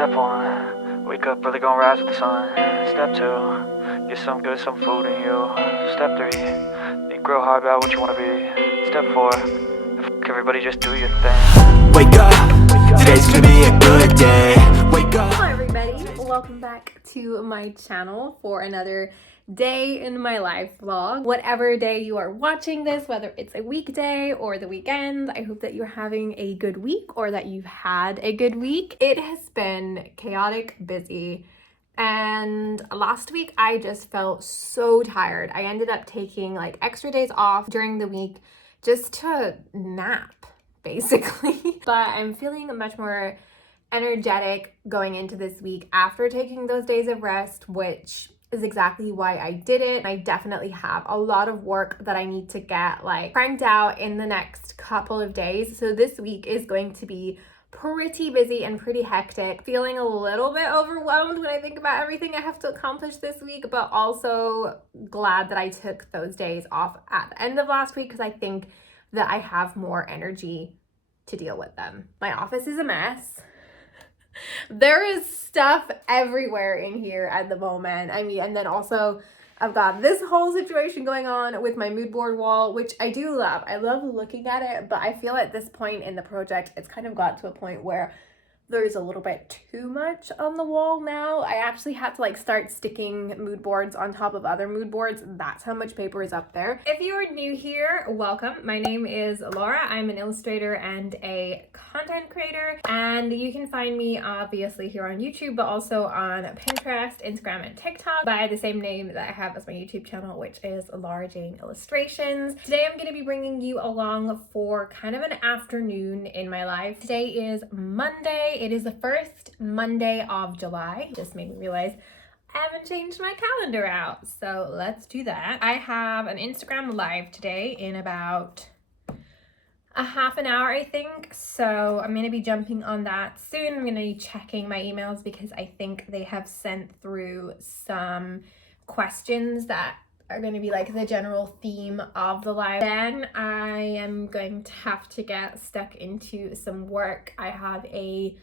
Step 1, wake up early, gonna rise with the sun. Step 2, get some food in you. Step 3, think real hard about what you wanna be. Step 4, everybody just do your thing. Wake up, today's gonna be a good day. Wake up. Hi everybody, welcome back to my channel for another day in my life vlog. Whatever day you are watching this, whether it's a weekday or the weekend, I hope that you're having a good week or that you've had a good week. It has been chaotic, busy, and last week I just felt so tired. I ended up taking like extra days off during the week just to nap, basically. But I'm feeling much more energetic going into this week after taking those days of rest, which is exactly why I did it. I definitely have a lot of work that I need to get like cranked out in the next couple of days. So this week is going to be pretty busy and pretty hectic. Feeling a little bit overwhelmed when I think about everything I have to accomplish this week, but also glad that I took those days off at the end of last week because I think that I have more energy to deal with them. My office is a mess. There is stuff everywhere in here at the moment. I mean, and then also I've got this whole situation going on with my mood board wall, which I do love. I love looking at it, but I feel at this point in the project, it's kind of got to a point where there's a little bit too much on the wall now. I actually had to like start sticking mood boards on top of other mood boards. That's how much paper is up there. If you are new here, welcome. My name is Laura. I'm an illustrator and a content creator, and you can find me obviously here on YouTube, but also on Pinterest, Instagram, and TikTok by the same name that I have as my YouTube channel, which is Laura Jane Illustrations. Today I'm going to be bringing you along for kind of an afternoon in my life. Today is Monday. It is the first Monday of July. Just made me realize I haven't changed my calendar out. So let's do that. I have an Instagram live today in about a half an hour, I think. So I'm going to be jumping on that soon. I'm going to be checking my emails because I think they have sent through some questions that are going to be like the general theme of the live. Then I am going to have to get stuck into some work. I have a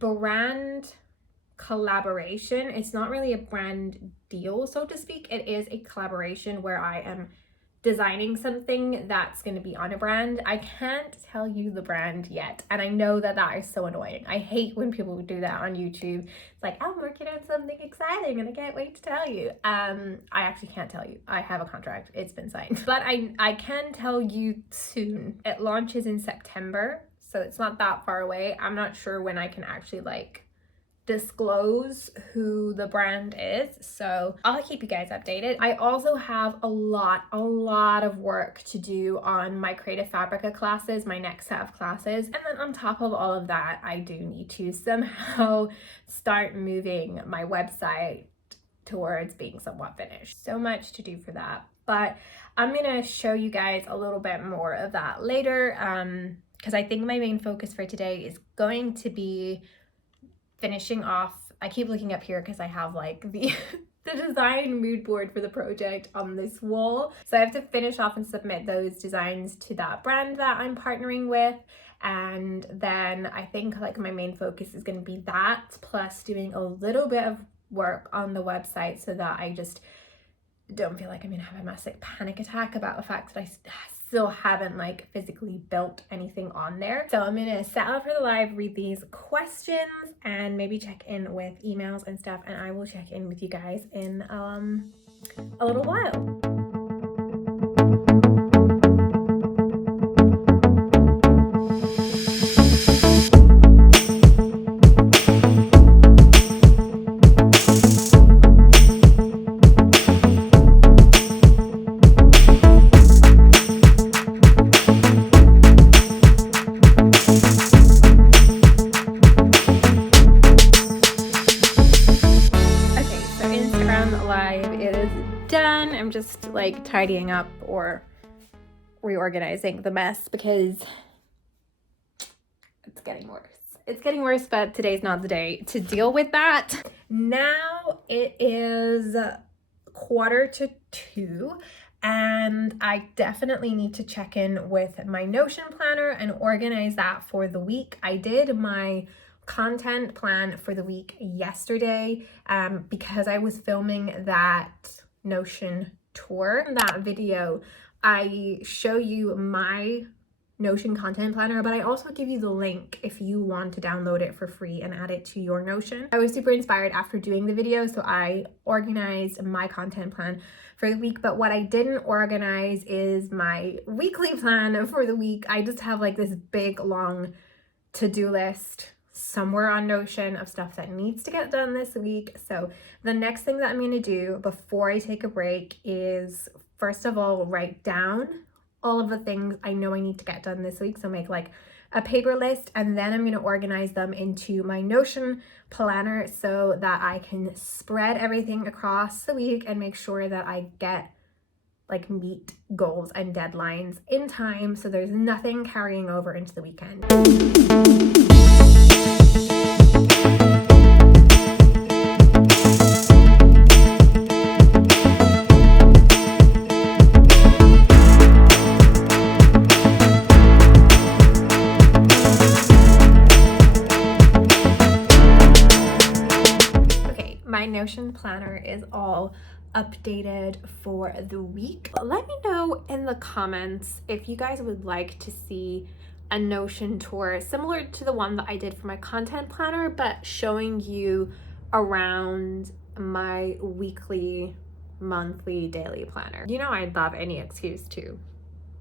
brand collaboration. It's not really a brand deal, so to speak. It is a collaboration where I am designing something that's going to be on a brand. I can't tell you the brand yet, and I know that that is so annoying. I hate when people do that on YouTube. It's like, I'm working on something exciting and I can't wait to tell you. I actually can't tell you. I have a contract. It's been signed. But I can tell you soon. It launches in September, so it's not that far away. I'm not sure when I can actually like disclose who the brand is, so I'll keep you guys updated. I also have a lot of work to do on my Creative Fabrica classes, my next set of classes, and then on top of all of that, I do need to somehow start moving my website towards being somewhat finished. So much to do for that, but I'm gonna show you guys a little bit more of that later, because I think my main focus for today is going to be finishing off. I keep looking up here because I have like the design mood board for the project on this wall. So I have to finish off and submit those designs to that brand that I'm partnering with. And then I think like my main focus is going to be that, plus doing a little bit of work on the website so that I just don't feel like I'm gonna have a massive panic attack about the fact that I still haven't like physically built anything on there. So I'm gonna set up for the live, read these questions, and maybe check in with emails and stuff, and I will check in with you guys in a little while. I'm just like tidying up or reorganizing the mess because it's getting worse. It's getting worse, but today's not the day to deal with that. Now it is 1:45 and I definitely need to check in with my Notion planner and organize that for the week. I did my content plan for the week yesterday because I was filming that Notion tour. In that video, I show you my Notion content planner, but I also give you the link if you want to download it for free and add it to your Notion. I was super inspired after doing the video, so I organized my content plan for the week, but what I didn't organize is my weekly plan for the week. I just have like this big long to-do list somewhere on Notion of stuff that needs to get done this week. So the next thing that I'm going to do before I take a break is, first of all, write down all of the things I know I need to get done this week. So make like a paper list, and then I'm going to organize them into my Notion planner so that I can spread everything across the week and make sure that I meet goals and deadlines in time, so there's nothing carrying over into the weekend. Okay, my Notion planner is all updated for the week. Let me know in the comments if you guys would like to see a Notion tour similar to the one that I did for my content planner, but showing you around my weekly, monthly, daily planner. You know, I'd love any excuse to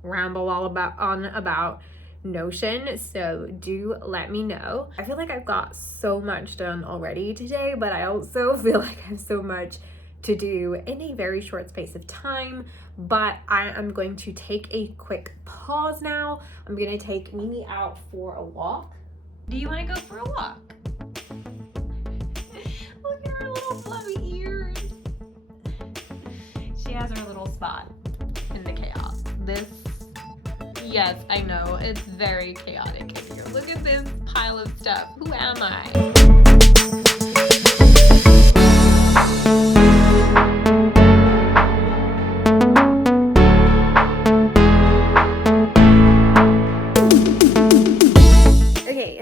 ramble all about Notion, so do let me know. I feel like I've got so much done already today, but I also feel like I have so much to do in a very short space of time. But I am going to take a quick pause now. I'm gonna take Mimi out for a walk. Do you want to go for a walk? Look at her little fluffy ears. She has her little spot in the chaos. Yes, I know, it's very chaotic in here. Look at this pile of stuff. Who am I?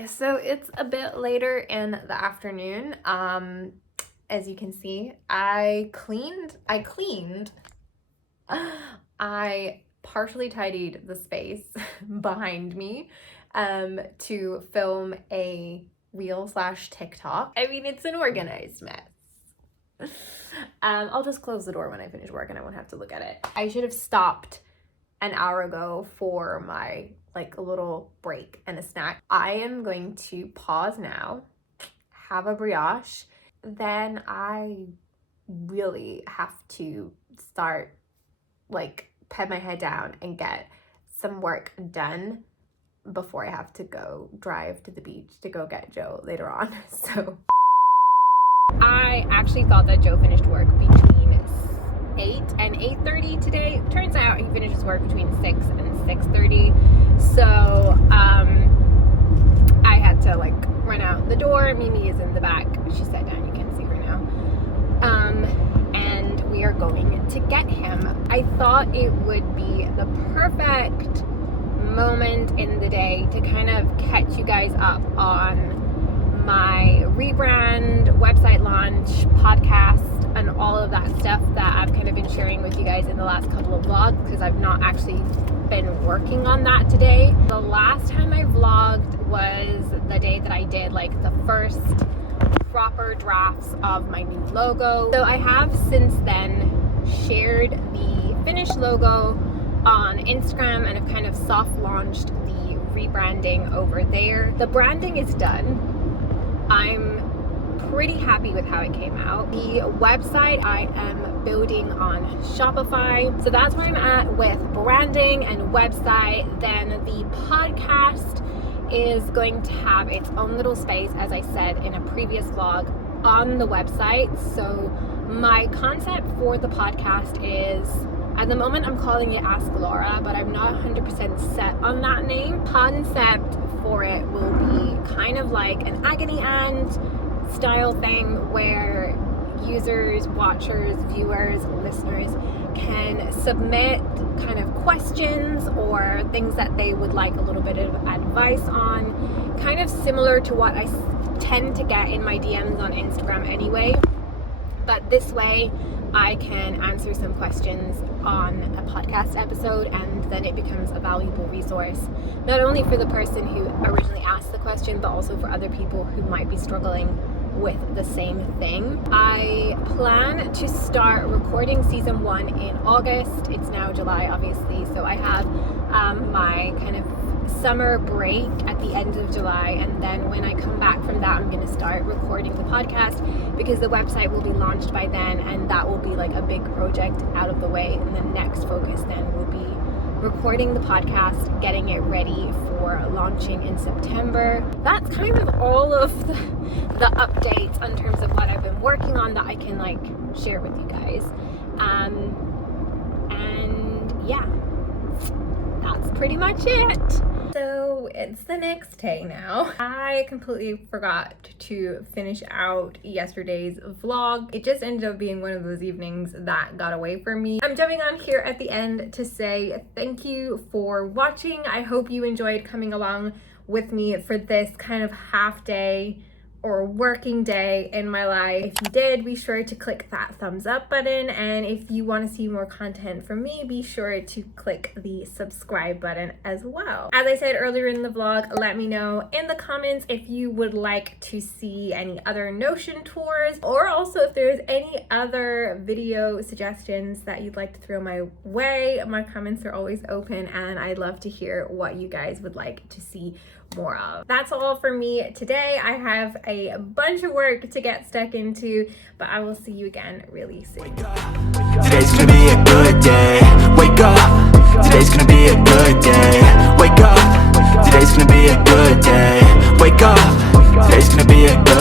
So it's a bit later in the afternoon. As you can see, I partially tidied the space behind me to film a reel/TikTok. I mean, it's an organized mess. I'll just close the door when I finish work and I won't have to look at it. I should have stopped an hour ago for my a little break and a snack. I am going to pause now, have a brioche, then I really have to start put my head down and get some work done before I have to go drive to the beach to go get Joe later on. So I actually thought that Joe finished work between 8 and 8:30 today. Turns out he finishes work between 6 and 6:30. So I had to run out the door. Mimi is in the back. She sat down. You can't see her now. And we are going to get him. I thought it would be the perfect moment in the day to kind of catch you guys up on my rebrand, website launch, podcast, and all of that stuff that I've kind of been sharing with you guys in the last couple of vlogs, because I've not actually been working on that today. The last time I vlogged was the day that I did the first proper drafts of my new logo. So I have since then shared the finished logo on Instagram and have kind of soft launched the rebranding over there. The branding is done. I'm pretty happy with how it came out. The website I am building on Shopify, so that's where I'm at with branding and website. Then the podcast is going to have its own little space, as I said in a previous vlog, on the website. So my concept for the podcast is, at the moment I'm calling it Ask Laura, but I'm not 100% set on that name. Concept for it will be kind of like an agony aunt style thing where users, watchers, viewers, listeners can submit kind of questions or things that they would like a little bit of advice on, kind of similar to what I tend to get in my DMs on Instagram anyway, but this way I can answer some questions on a podcast episode, and then it becomes a valuable resource, not only for the person who originally asked the question, but also for other people who might be struggling with the same thing. I plan to start recording season 1 in August. It's now July, obviously, so I have my kind of summer break at the end of July, and then when I come back from that, I'm going to start recording the podcast, because the website will be launched by then, and that will be like a big project out of the way. And the next focus then will be recording the podcast, getting it ready for launching in September. That's kind of all of the updates in terms of what I've been working on that I can like share with you guys. And yeah, that's pretty much it. So it's the next day now. I completely forgot to finish out yesterday's vlog. It just ended up being one of those evenings that got away from me. I'm jumping on here at the end to say thank you for watching. I hope you enjoyed coming along with me for this kind of half day or working day in my life. If you did, be sure to click that thumbs up button, and if you want to see more content from me, be sure to click the subscribe button as well. As I said earlier in the vlog, let me know in the comments if you would like to see any other Notion tours, or also if there's any other video suggestions that you'd like to throw my way. My comments are always open, and I'd love to hear what you guys would like to see more of. That's all for me today. I have a bunch of work to get stuck into, but I will see you again really soon. Today's gonna be a good day. Wake up. Today's gonna be a good day. Wake up. Today's gonna be a good day. Wake up. Today's gonna be a good day.